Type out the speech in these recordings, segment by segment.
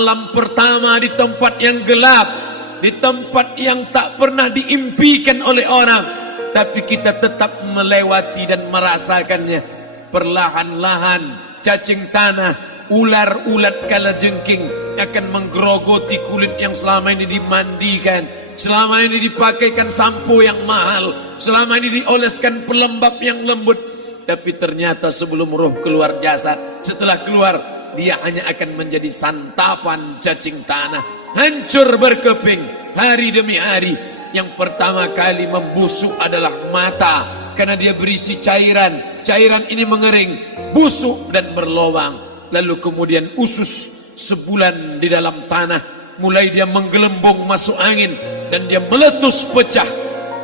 malam pertama di tempat yang gelap, di tempat yang tak pernah diimpikan oleh orang, tapi kita tetap melewati dan merasakannya. Perlahan-lahan cacing tanah, ular-ulat kalajengking akan menggerogoti kulit yang selama ini dimandikan, selama ini dipakaikan sampo yang mahal, selama ini dioleskan pelembab yang lembut. Tapi ternyata sebelum roh keluar jasad, setelah keluar, dia hanya akan menjadi santapan cacing tanah, hancur berkeping hari demi hari. Yang pertama kali membusuk adalah mata, karena dia berisi cairan. Cairan ini mengering, busuk dan berlubang. Lalu kemudian usus sebulan di dalam tanah, mulai dia menggelembung masuk angin dan dia meletus pecah.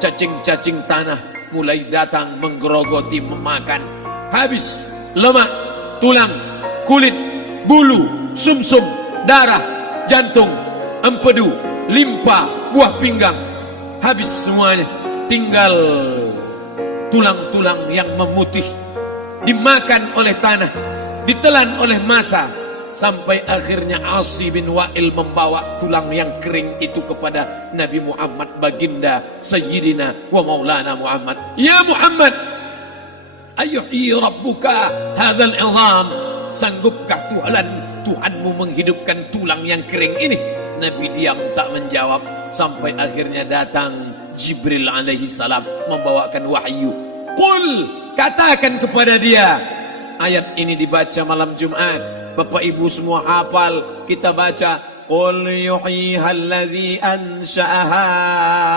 Cacing-cacing tanah mulai datang menggerogoti, memakan. Habis lemak, tulang, kulit, bulu, sumsum, darah, jantung, empedu, limpa, buah pinggang. Habis semuanya, tinggal tulang-tulang yang memutih, dimakan oleh tanah, ditelan oleh massa, sampai akhirnya Asi bin Wa'il membawa tulang yang kering itu kepada Nabi Muhammad, baginda Sayyidina wa Maulana Muhammad. Ya Muhammad, ayuhyi rabbuka hadzal 'idham, sanggupkah Tuhanmu menghidupkan tulang yang kering ini? Nabi diam tak menjawab, sampai akhirnya datang Jibril alaihi salam membawakan wahyu. Qul, katakan kepada dia. Ayat ini dibaca malam Jumat. Bapak Ibu semua hafal, kita baca. Qul yuhyiha allazi ansha'aha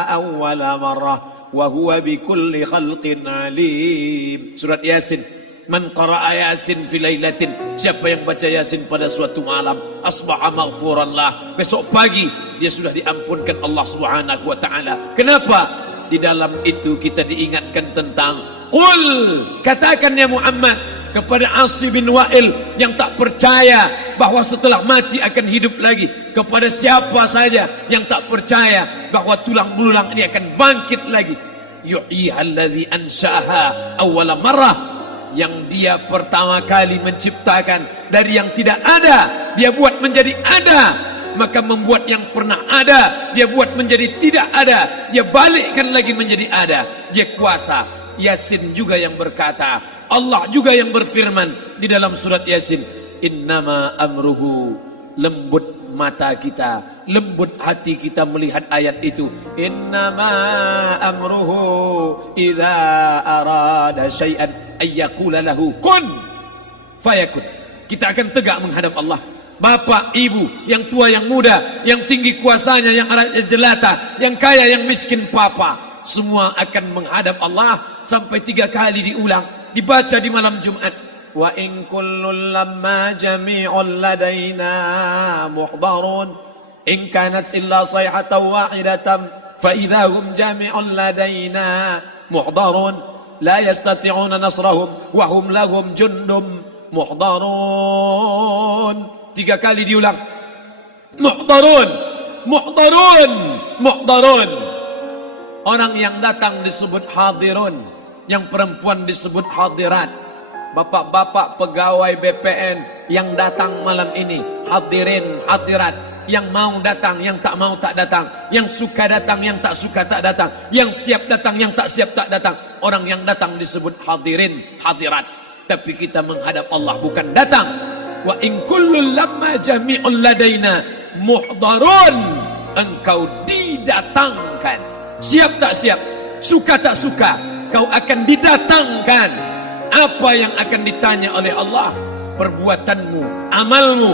awwala marrah wa huwa bikulli khalqin alim. Surat Yasin. Man qara'a Yasin fi lailatin, siapa yang baca Yasin pada suatu malam, asbaha maghfuran lah, besok pagi dia sudah diampunkan Allah Subhanahu wa taala. Kenapa? Di dalam itu kita diingatkan tentang qul, katakan ya Muhammad kepada Asi bin Wa'il yang tak percaya bahwa setelah mati akan hidup lagi, kepada siapa saja yang tak percaya bahwa tulang belulang ini akan bangkit lagi. Yuhyiha allazi ansha'aha awwala marrah, yang dia pertama kali menciptakan dari yang tidak ada, dia buat menjadi ada. Maka membuat yang pernah ada, dia buat menjadi tidak ada, dia balikkan lagi menjadi ada. Dia kuasa. Yasin juga yang berkata, Allah juga yang berfirman di dalam surat Yasin, innama amruhu, lembut mata kita, lembut hati kita melihat ayat itu. Innama amruhu idza arada syai'an ayyaqula lahu kun fayakun. Kita akan tegak menghadap Allah. Bapak, ibu, yang tua, yang muda, yang tinggi kuasanya, yang jelata, yang kaya, yang miskin, papa, semua akan menghadap Allah. Sampai 3 kali diulang, dibaca di malam Jumat. Wa in kullun lamma jami'un ladaina muhdarun in kanat illa sayhatan wahidatan fa idza hum jami'un ladaina muhdarun la yastati'una nasrahum wa hum lahum jundum muhdarun. 3 kali diulang. Muhdarun, muhdarun, muhdarun. Orang yang datang disebut hadirun, yang perempuan disebut hadirat. Bapak-bapak pegawai BPN yang datang malam ini, hadirin, hadirat. Yang mau datang, yang tak mau tak datang, yang suka datang, yang tak suka tak datang, yang siap datang, yang tak siap tak datang. Orang yang datang disebut hadirin, hadirat. Tapi kita menghadap Allah bukan datang. Wa in kullun lamma jami'un ladaina muhdarun, engkau didatangkan. Siap tak siap, suka tak suka, kau akan didatangkan. Apa yang akan ditanya oleh Allah? Perbuatanmu, amalmu.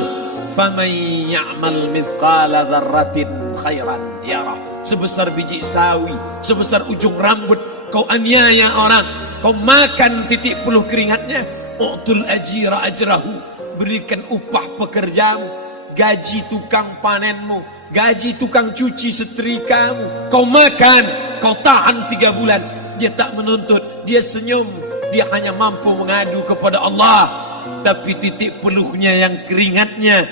Faman ya'mal mithqala dzarratin khairan yarah. Sebesar biji sawi, sebesar ujung rambut, kau aniaya orang, kau makan titik peluh keringatnya. U'tul ajira ajrahu, berikan upah pekerjamu, gaji tukang panenmu, gaji tukang cuci setrikamu. Kau makan, kau tahan 3 bulan. Dia tak menuntut, dia senyum, dia hanya mampu mengadu kepada Allah. Tapi titik peluhnya yang keringatnya,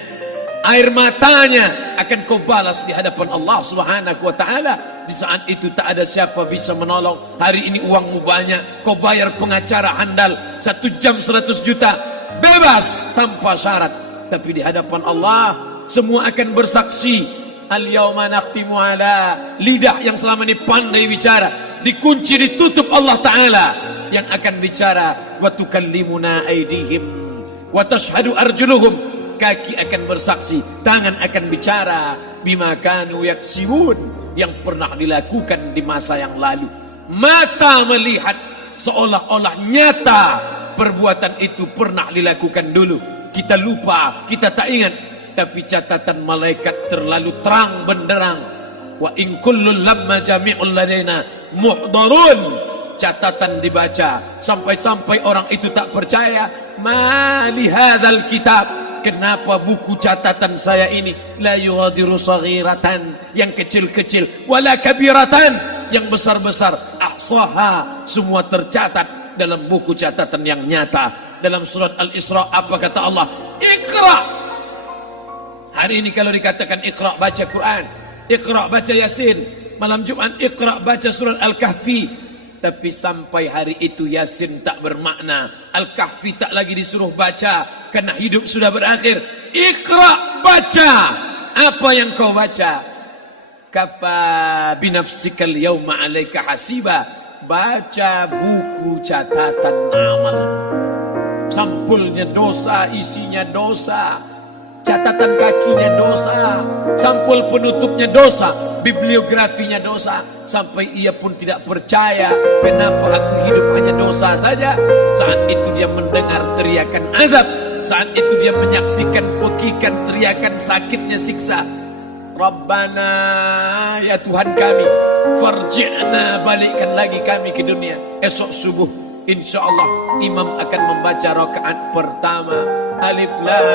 air matanya akan kau balas di hadapan Allah Subhanahu wa taala. Di saat itu tak ada siapa bisa menolong. Hari ini uangmu banyak, kau bayar pengacara handal 1 jam 100 juta, bebas tanpa syarat. Tapi di hadapan Allah semua akan bersaksi. Al-yawma nakhtimu ala, lidah yang selama ini pandai bicara dikunci, ditutup Allah Ta'ala yang akan bicara. Wa tukallimuna aydihim wa tashhadu arjuluhum, kaki akan bersaksi, tangan akan bicara. Bima kanu yaksibun, yang pernah dilakukan di masa yang lalu. Mata melihat seolah-olah nyata perbuatan itu pernah dilakukan dulu. Kita lupa, kita tak ingat, tapi catatan malaikat terlalu terang benderang. Wa in kullun lamma jami'ul ladaina muhdarun, catatan dibaca sampai-sampai orang itu tak percaya. Ma li hadzal kitab, kenapa buku catatan saya ini la yughadiru saghiratan, yang kecil-kecil, wala kabiratan, yang besar-besar, ahsaha, semua tercatat dalam buku catatan yang nyata. Dalam surat Al-Isra apa kata Allah? Iqra. Hari ini kalau dikatakan Iqra, baca Quran, Iqra baca Yasin, malam Jumat Iqra baca surat Al-Kahfi, tapi sampai hari itu Yasin tak bermakna, Al-Kahfi tak lagi disuruh baca karena hidup sudah berakhir. Iqra, baca. Apa yang kau baca? Kafa binafsikal yawma alaika hasiba, baca buku catatan amal. Sampulnya dosa, isinya dosa. Catatan kakinya dosa, sampul penutupnya dosa, bibliografinya dosa. Sampai ia pun tidak percaya, kenapa aku hidup hanya dosa saja. Saat itu dia mendengar teriakan azab, saat itu dia menyaksikan pekikan teriakan sakitnya siksa. Rabbana, ya Tuhan kami, farji'na, balikkan lagi kami ke dunia. Esok subuh insyaallah imam akan membaca rakaat pertama. Alif Lam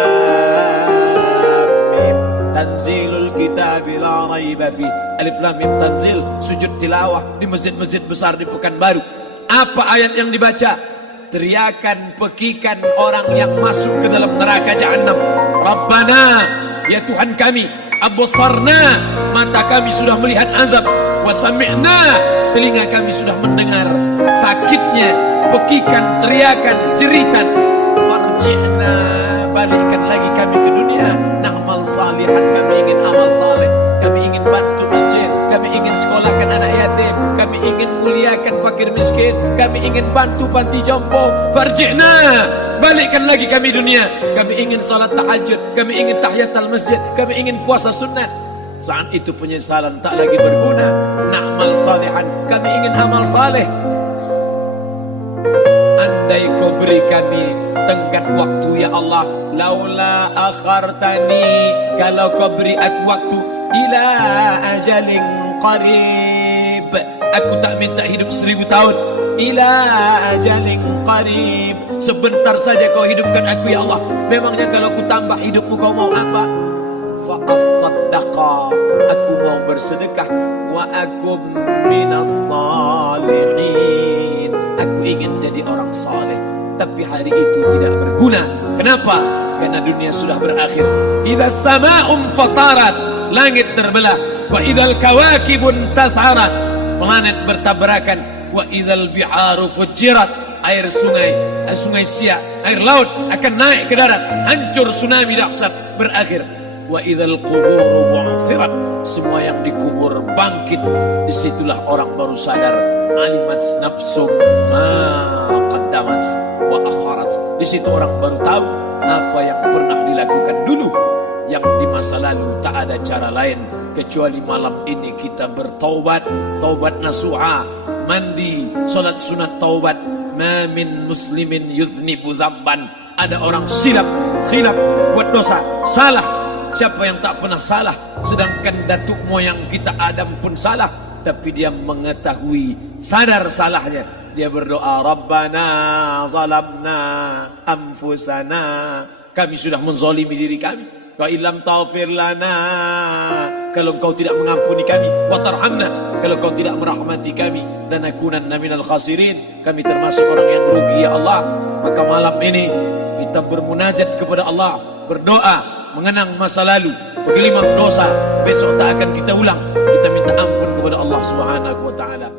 Mim, tanzilul kitab la raiba fi. Alif Lam Mim tanzil, sujud tilawah di masjid-masjid besar di Pekanbaru. Apa ayat yang dibaca? Teriakan pekikan orang yang masuk ke dalam neraka jahanam. Rabbana, ya Tuhan kami, absarna, mata kami sudah melihat azab, wa sami'na, telinga kami sudah mendengar sakitnya pekikan, teriakan, jeritan. Farji'na, balikkan lagi kami ke dunia. Na'mal salihan, kami ingin amal saleh, kami ingin bantu masjid, kami ingin sekolahkan anak yatim, kami ingin muliakan fakir miskin, kami ingin bantu panti jompo. Farji'na, balikkan lagi kami dunia. Kami ingin salat tahajud, kami ingin tahiyatul masjid, kami ingin puasa sunat. Saat itu penyesalan tak lagi berguna. Na'mal salihan, kami ingin amal saleh. Andai kau beri kami tenggat waktu ya Allah, laula akhartani, kalau kau beri aku waktu, ila ajalin qarib, aku tak minta hidup 1000 tahun. Ila ajalin qarib, sebentar saja kau hidupkan aku ya Allah. Memangnya kalau ku tambah hidupmu kau mau apa? Fa as-saddaqa, aku mau bersedekah. Wa akum minas salihin, aku ingin jadi orang saleh. Tapi hari itu tidak berguna. Kenapa? Karena dunia sudah berakhir. Idza sama'un fatarat, langit terbelah. Wa idzal kawakibun tas'arat, planet bertabrakan. Wa idzal bi'aru fujirat, air sungai, sungai Siak, air laut akan naik ke darat, hancur, tsunami dahsyat berakhir. Wa idzal quburu bu'thirat, semua yang dikubur bangkit. Disitulah orang baru sadar, alimat nafsum ma qaddamat wa akharat. Di situ orang baru tahu apa yang pernah dilakukan dulu, yang di masa lalu tak ada cara lain kecuali malam ini kita bertaubat, taubat nasuha, mandi, salat sunat taubat. Ma min muslimin yuznibu dzamban, ada orang silap, khilaf, buat dosa, salah. Siapa yang tak pernah salah? Sedangkan datuk moyang kita Adam pun salah, tapi dia mengetahui, sadar salahnya. Dia berdoa, Rabbana zalamna anfusana, kami sudah menzalimi diri kami. Wa illam taghfir lana, kalau engkau tidak mengampuni kami. Wa tarhamna, kalau engkau tidak merahmati kami. Lanakunanna minal khasirin, kami termasuk orang yang rugi ya Allah. Maka malam ini kita bermunajat kepada Allah, berdoa, mengenang masa lalu, bergelimang dosa, besok tak akan kita ulang. Kita minta ampun kepada Allah Subhanahu wa taala.